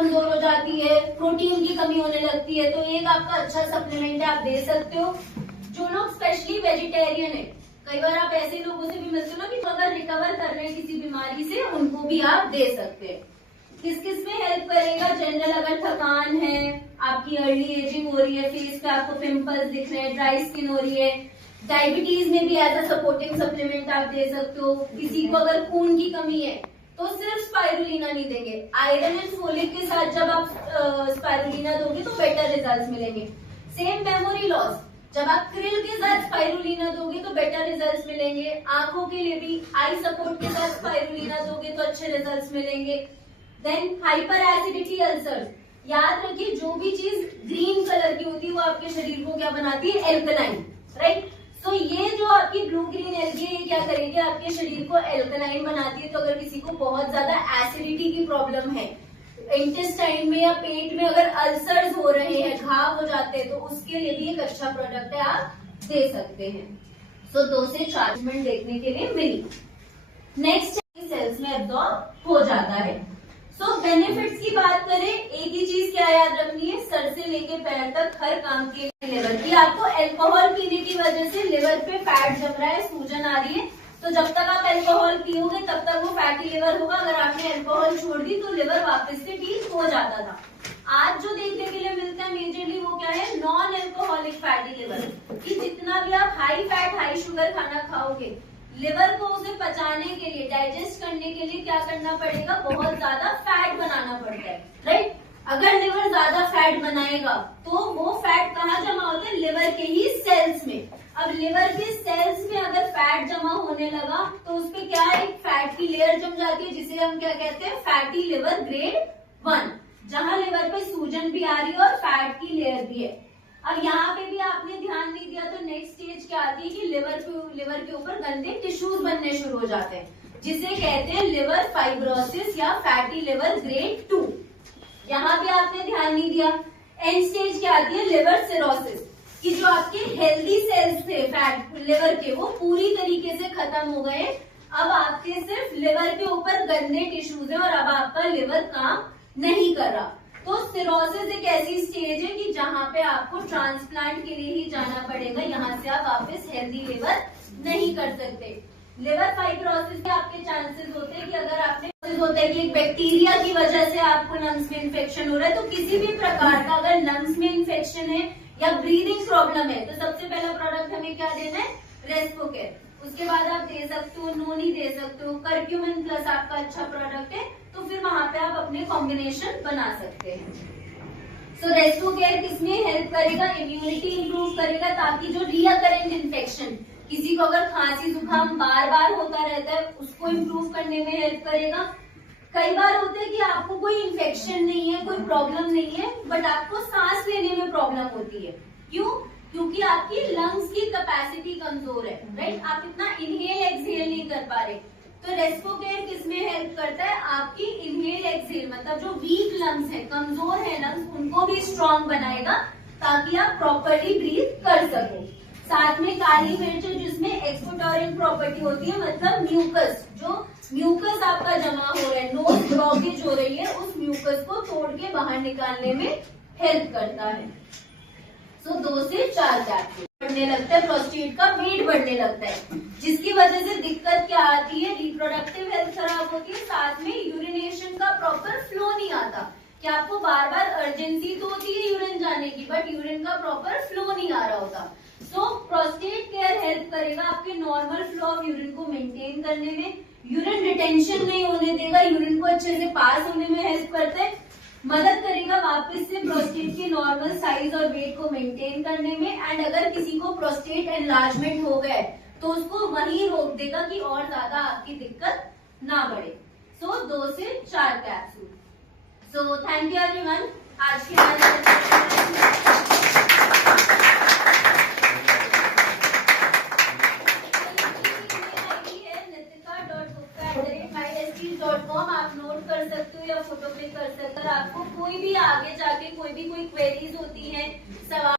कमजोर हो जाती है, प्रोटीन की कमी होने लगती है, तो एक आपका अच्छा सप्लीमेंट है, आप दे सकते हो। जो लोग स्पेशली वेजिटेरियन है, कई बार आप ऐसे लोगों से भी मिलते हो ना कि अगर रिकवर कर रहे हैं किसी बीमारी से, उनको भी आप दे सकते हैं। किस किस में हेल्प करेगा? जनरल अगर थकान है, आपकी अर्ली एजिंग हो रही है, फेस पे आपको पिंपल्स दिख रहे हैं, ड्राई स्किन हो रही है, डायबिटीज में भी एज अ सपोर्टिंग सप्लीमेंट आप दे सकते हो। किसी को अगर खून की कमी है तो सिर्फ स्पाइरुलिना नहीं देंगे, आयरन एंड फोलिक के साथ जब आप स्पाइरुलिना दोगे तो बेटर रिजल्ट्स मिलेंगे। सेम मेमोरी लॉस, जब आप क्रिल के साथ स्पाइरुलिना दोगे तो बेटर रिजल्ट्स मिलेंगे। आंखों के लिए भी आई सपोर्ट के साथ स्पाइरुलिना दोगे तो अच्छे रिजल्ट्स मिलेंगे। देन हाइपर एसिडिटी अल्सर, याद रखिए जो भी चीज ग्रीन कलर की होती है वो आपके शरीर को क्या बनाती है? Alkaline, right. तो ये जो आपकी ब्लू ग्रीन एल्गी है, क्या करेगी? आपके शरीर को एल्कलाइन बनाती है। तो अगर किसी को बहुत ज्यादा एसिडिटी की प्रॉब्लम है, इंटेस्टाइन में या पेट में अगर अल्सर्स हो रहे हैं, घाव हो जाते हैं, तो उसके लिए भी एक अच्छा प्रोडक्ट है, आप दे सकते हैं। सो 2 से 4 मिनट देखने के लिए मिली। नेक्स्ट सेल्स में एब्जॉर्ब हो जाता है। सो बेनिफिट्स की बात करें, एक ही चीज क्या याद रखनी है, सर से लेके पैर तक हर काम के लिए लिवर की। आपको अल्कोहल पीने की वजह से लिवर पे फैट जम रहा है, सूजन आ रही है, तो जब तक आप अल्कोहल पियोगे तब तक वो फैटी लिवर होगा। अगर आपने अल्कोहल छोड़ दी तो लिवर वापस से ठीक हो जाता था। आज जो देखने के लिए मिलता है मेजरली वो क्या है? नॉन अल्कोहलिक फैटी लिवर, कि जितना भी आप हाई फैट हाई शुगर खाना खाओगे, लिवर को उसे पचाने के लिए, डाइजेस्ट करने के लिए क्या करना पड़ेगा? बहुत ज्यादा फैट बनाना पड़ता है, राइट। अगर लिवर ज्यादा फैट बनाएगा तो वो फैट कहाँ जमा होता है? लिवर के ही सेल्स में। अब लिवर के सेल्स में अगर फैट जमा होने लगा तो उसपे क्या है? एक फैट की लेयर जम जाती है, जिसे हम क्या कहते हैं? फैटी लिवर ग्रेड 1, जहां लिवर पे सूजन भी आ रही है और फैट की लेयर भी है। अब यहाँ पे भी आपने ध्यान नहीं दिया तो नेक्स्ट स्टेज क्या आती है कि लिवर के ऊपर गंदे टिश्यूज बनने शुरू हो जाते हैं, जिसे कहते हैं लिवर फाइब्रोसिस या फैटी लिवर ग्रेड 2। यहाँ पे आपने ध्यान नहीं दिया। एंड स्टेज क्या आती है? लिवर सिरोसिस, कि जो आपके हेल्दी सेल्स थे फैट लिवर के, वो पूरी तरीके से खत्म हो गए। अब आपके सिर्फ लिवर के ऊपर गंदे टिश्यूज है और अब आपका लिवर काम नहीं कर रहा। तो सिरोसिस एक ऐसी स्टेज है कि जहां पे आपको ट्रांसप्लांट के लिए ही जाना पड़ेगा, यहाँ से आप वापस हेल्दी लिवर नहीं कर सकते। लिवर फाइब्रोसिस के आपके चांसेस होते हैं कि अगर आपने होता है कि एक बैक्टीरिया की वजह से आपको लंग्स में इन्फेक्शन हो रहा है, तो किसी भी प्रकार का अगर लंग्स में इन्फेक्शन है या ब्रीदिंग प्रॉब्लम है तो सबसे पहला प्रोडक्ट हमें क्या देना है? रेस्पोकेयर। उसके बाद आप दे सकते हो नोनी, दे सकते हो करक्यूमिन प्लस, आपका अच्छा प्रोडक्ट है, तो फिर वहां पे आप अपने कॉम्बिनेशन बना सकते हैं। सो रेस्पोकेयर किसमें हेल्प करेगा? इम्यूनिटी इंप्रूव करेगा, ताकि जो रिकरेंट इन्फेक्शन, किसी को अगर खांसी जुकाम बार बार होता रहता है, उसको इम्प्रूव करने में हेल्प करेगा। कई बार होता है कि आपको कोई इन्फेक्शन नहीं है, कोई प्रॉब्लम नहीं है, बट आपको सांस लेने में प्रॉब्लम होती है। क्यों? क्योंकि आपकी लंग्स की कैपेसिटी कमजोर है, राइट। आप इतना इनहेल एक्सहेल नहीं कर पा रहे, तो रेस्पोकेयर किसमें हेल्प करता है? आपकी इनहेल एक्सहेल, मतलब जो वीक लंग्स है, कमजोर है लंग्स, उनको भी स्ट्रॉन्ग बनाएगा, ताकि आप प्रॉपर्ली ब्रीथ कर सको। साथ में काली मिर्च जिसमें एक्सपोटोरिक प्रॉपर्टी होती है, मतलब म्यूकस, जो म्यूकस आपका जमा हो रहा है, नोज ब्लॉकेज हो रही है, उस म्यूकस को तोड़ के बाहर निकालने में हेल्प करता है। सो 2 से 4 कैप्सूल बढ़ने लगता है, प्रोस्टेट का वेट बढ़ने लगता है, जिसकी वजह से दिक्कत क्या आती है? रिप्रोडक्टिव हेल्थ खराब होती है, साथ में यूरिनेशन का प्रॉपर फ्लो नहीं आता, कि आपको बार बार अर्जेंसी तो होती है यूरिन जाने की, बट यूरिन का प्रॉपर फ्लो नहीं आ रहा होता। सो प्रोस्टेट केयर हेल्प करेगा आपके नॉर्मल फ्लो ऑफ यूरिन को मेंटेन करने में, यूरिन रिटेंशन नहीं होने देगा, यूरिन को अच्छे से पास होने में हेल्प करता है, मदद करेगा वापस से प्रोस्टेट के नॉर्मल साइज और वेट को मेंटेन करने में। एंड अगर किसी को प्रोस्टेट एनलार्जमेंट हो गया तो उसको वहीं रोक देगा कि और ज्यादा आपकी दिक्कत ना बढ़े। सो 2 से 4 capsule. So thank you everyone. आज की आप नोट कर सकते हो या फोटो क्लिक कर सकते हो। आपको कोई भी आगे